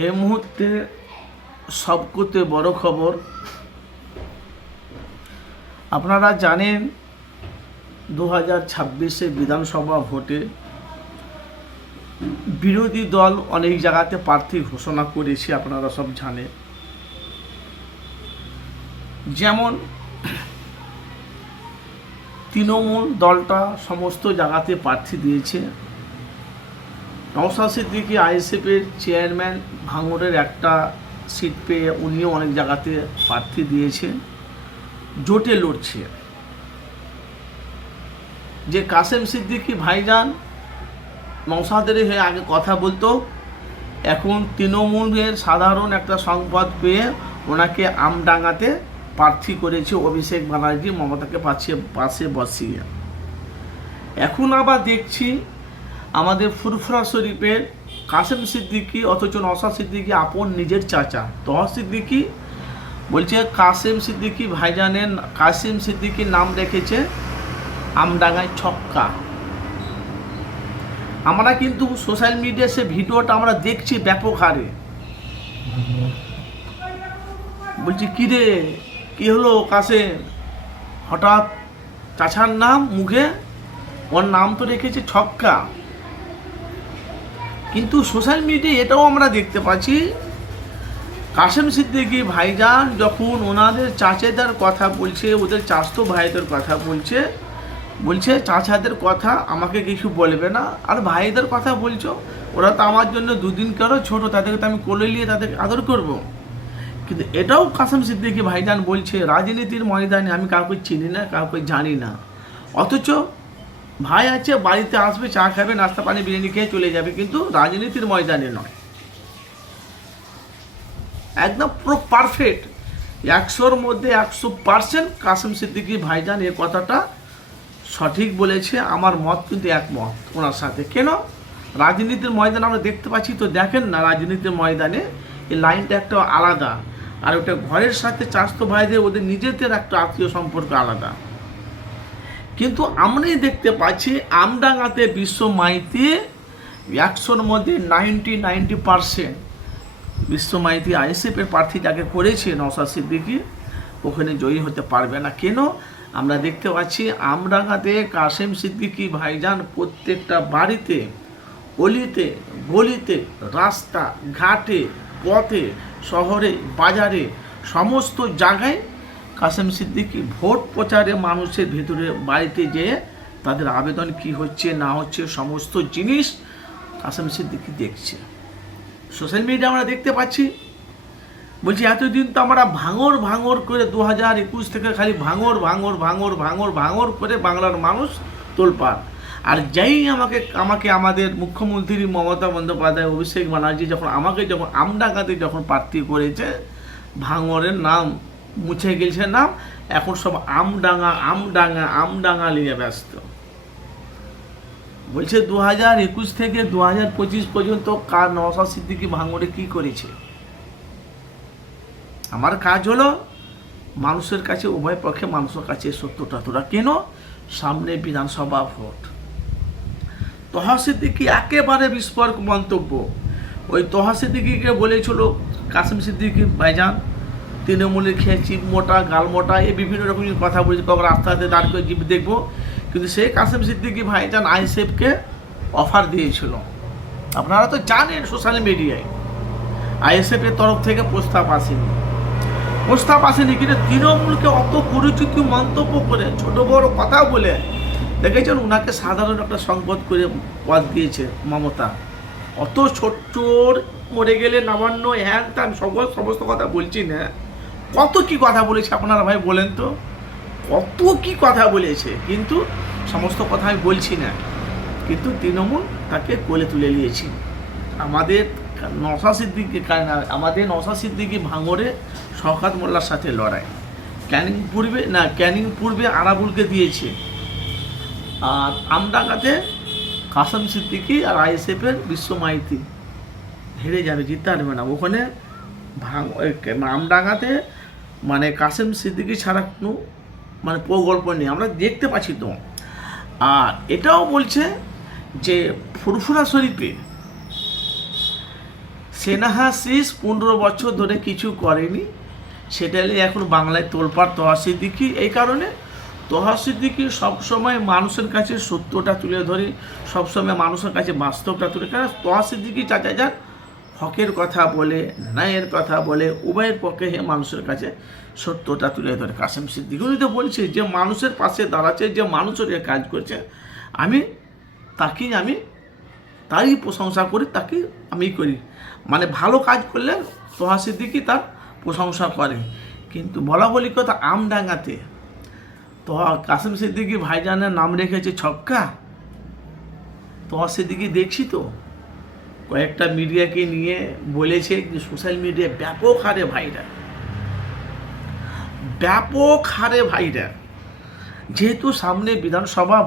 এই মুহূর্তে সবকতে বড় খবর, আপনারা জানেন 2026 বিধানসভা ভোটে বিরোধী দল অনেক জায়গাতে প্রার্থী ঘোষণা করেছে। আপনারা সব জানেন, যেমন তৃণমূল দলটা সমস্ত জায়গাতে প্রার্থী দিয়েছে। নওশাদ সিদ্দিকী আইএসএফের চেয়ারম্যান ভাঙড়ের একটা সিট পেয়ে উনিও অনেক জায়গাতে প্রার্থী দিয়েছে, জোটে লড়ছে। যে কাসেম সিদ্দিকী ভাইজান নওশাদের হয়ে আগে কথা বলতো, এখন তৃণমূলের সাধারণ একটা সংবাদ পেয়ে ওনাকে আমডাঙ্গাতে প্রার্থী করেছে অভিষেক ব্যানার্জি মমতাকে পাশে বসিয়ে। এখন আবার দেখছি আমাদের ফুরফুরা শরীফের কাসেম সিদ্দিকী, অথচ নওশাদ সিদ্দিকী আপন নিজের চাচা তহা সিদ্দিকী বলছে কাসেম সিদ্দিকী ভাইজানের কাসেম সিদ্দিকীর নাম রেখেছে আমডাঙ্গায় ছক্কা। আমরা কিন্তু সোশ্যাল মিডিয়ায় সে ভিডিওটা আমরা দেখছি ব্যাপক হারে। বলছি কিরে কি হলো কাসেম, হঠাৎ চাচার নাম মুখে, ওর নাম তো রেখেছে ছক্কা। কিন্তু সোশ্যাল মিডিয়ায় এটাও আমরা দেখতে পাচ্ছি কাসেম সিদ্দিকী ভাইজান যখন ওনাদের চাচাদের কথা বলছে, ওদের চাচতো ভাইদের কথা বলছে চাচাদের কথা আমাকে কিছু বলবে না, আর ভাইদের কথা বলছো, ওরা তো আমার জন্য দুদিন কেন ছোট, তাদেরকে তো আমি কোলে নিয়ে তাদেরকে আদর করব। কিন্তু এটাও কাসেম সিদ্দিকী ভাইজান বলছে রাজনীতির ময়দানে আমি কাউকে চিনি না, কাউকে জানি না, অথচ ভাই আছে, বাড়িতে আসবে, চা খাবে, নাস্তা পানি বিরিয়ানি খেয়ে চলে যাবে, কিন্তু রাজনীতির ময়দানে নয়। একদম পুরো পারফেক্ট 100-র মধ্যে 100% কাসেম সিদ্দিকী ভাইজান এ কথাটা সঠিক বলেছে। আমার মত কিন্তু একমত ওনার সাথে। কেন রাজনীতির ময়দানে আমরা দেখতে পাচ্ছি তো, দেখেন না রাজনীতির ময়দানে এই লাইনটা একটা আলাদা, আর ওটা ঘরের সাথে চাচতো ভাইদের ওদের নিজেদের একটা আত্মীয় সম্পর্ক আলাদা। কিন্তু আমরাই দেখতে পাচ্ছি আমডাঙ্গাতে বিশ্ব মাইতি 100-র মধ্যে 90% বিশ্ব মাইতি আইএসএফের প্রার্থী যাকে করেছে নওশাদ সিদ্দিকী, ওখানে জয়ী হতে পারবে না। কেন আমরা দেখতে পাচ্ছি আমডাঙ্গাতে কাসেম সিদ্দিকী ভাইজান প্রত্যেকটা বাড়িতে, অলিতে গলিতে, রাস্তা ঘাটে, পথে, শহরে, বাজারে, সমস্ত জায়গায় কাসেম সিদ্দিকী ভোট প্রচারে মানুষের ভেতরে বাড়িতে যেয়ে তাদের আবেদন কি হচ্ছে না হচ্ছে সমস্ত জিনিস কাসেম সিদ্দিকী দেখছে। সোশ্যাল মিডিয়া আমরা দেখতে পাচ্ছি। বলছি এতদিন তো আমরা ভাঙর করে 2021 থেকে খালি ভাঙর করে বাংলার মানুষ তোলপাড়। আর যাই আমাকে আমাদের মুখ্যমন্ত্রী মমতা বন্দ্যোপাধ্যায়, অভিষেক ব্যানার্জি যখন আমডাঙ্গাতে যখন প্রার্থী করেছে, ভাঙরের নাম মুছে গেছে নাম, এখন সব আমডাঙ্গা নিয়ে ব্যস্ত। বলছে 2021 থেকে 2025 পর্যন্ত কার নওশাদ সিদ্দিকী ভাঙড়ে কি করেছে। আমার কাজ হলো মানুষের কাছে, উভয় পক্ষে মানুষের কাছে সত্যটা তোরা। কেন সামনে বিধানসভা ভোট, তহা সিদ্দিকী একেবারে বিস্ফোরক মন্তব্য। ওই তহা সিদ্দিকীকে বলেছিল কাসেম সিদ্দিকী ভাইজান তৃণমূলের খেয়ে চিপ মোটা, গাল মোটা, এই বিভিন্ন রকমের কথা বলেছে, কখন রাস্তাতে দাঁড় করে জিপ দেখবো। কিন্তু সেই কাসেম সিদ্দিকী ভাইজান আইএসএফকে অফার দিয়েছিল। আপনারা তো জানেন সোশ্যাল মিডিয়ায় আইএসএফের তরফ থেকে প্রস্তাব আসেনি, কিন্তু তৃণমূলকে অত পরিচিত মন্তব্য করে, ছোট বড় কথা বলে, দেখেছেন ওনাকে সাধারণ একটা সংবাদ করে পদ দিয়েছে মমতা। অত ছোট্ট মরে গেলে নবান্ন হ্যান ত্যান সমস্ত কথা বলছি না, কত কি কথা বলেছে আপনারা ভাই বলেন তো, কত কি কথা বলেছে, কিন্তু সমস্ত কথা আমি বলছি না। কিন্তু তৃণমূল তাকে কোলে তুলে নিয়েছি। আমাদের নওশাদ সিদ্দিকী ভাঙড়ে শওকত মোল্লার সাথে লড়াই, ক্যানিং পূর্বে আরাবুলকে দিয়েছে, আর আমডাঙ্গাতে কাসেম সিদ্দিকী আর আইএসএফের বিশ্ব মাইতি হেরে যাবে, জিততে পারবে না। ওখানে আমডাঙ্গাতে মানে কাসেম সিদ্দিকী ছাড়া কোনো মানে প্রকল্প নেই, আমরা দেখতে পাচ্ছি তো। আর এটাও বলছে যে ফুরফুরা শরীফে সেনাহাসিস 15 বছর ধরে কিছু করেনি, সেটা নিয়ে এখন বাংলায় তোলপাড় তোহা সিদ্দিকী। এই কারণে তোহা সিদ্দিকী সবসময় মানুষের কাছে সত্যটা তুলে ধরে, সবসময় মানুষের কাছে বাস্তবটা তুলে, কারণ তোহা সিদ্দিকী চাচা যান হকের কথা বলে, ন্যায়ের কথা বলে, উভয়ের পক্ষে মানুষের কাছে সত্যটা তুলে ধরে। কাসেম সিদ্দিকী উনি তো বলছে যে মানুষের পাশে দাঁড়াচ্ছে, যে মানুষের কাজ করছে, আমি তারই প্রশংসা করি, তাকে আমি করি। মানে ভালো কাজ করলে তোহা সিদ্দিকী তার প্রশংসা করে। কিন্তু বলা বলি কথা, আমডাঙ্গাতে তোহা কাসেম সিদ্দিকী ভাইজানের নাম রেখেছে ছক্কা। তোহা সিদ্দিকী দেখছি তো কয়েকটা মিডিয়াকে নিয়ে বলেছে যে সোশ্যাল মিডিয়ায় ব্যাপক হারে ভাইরাল, যেহেতু সামনে বিধানসভা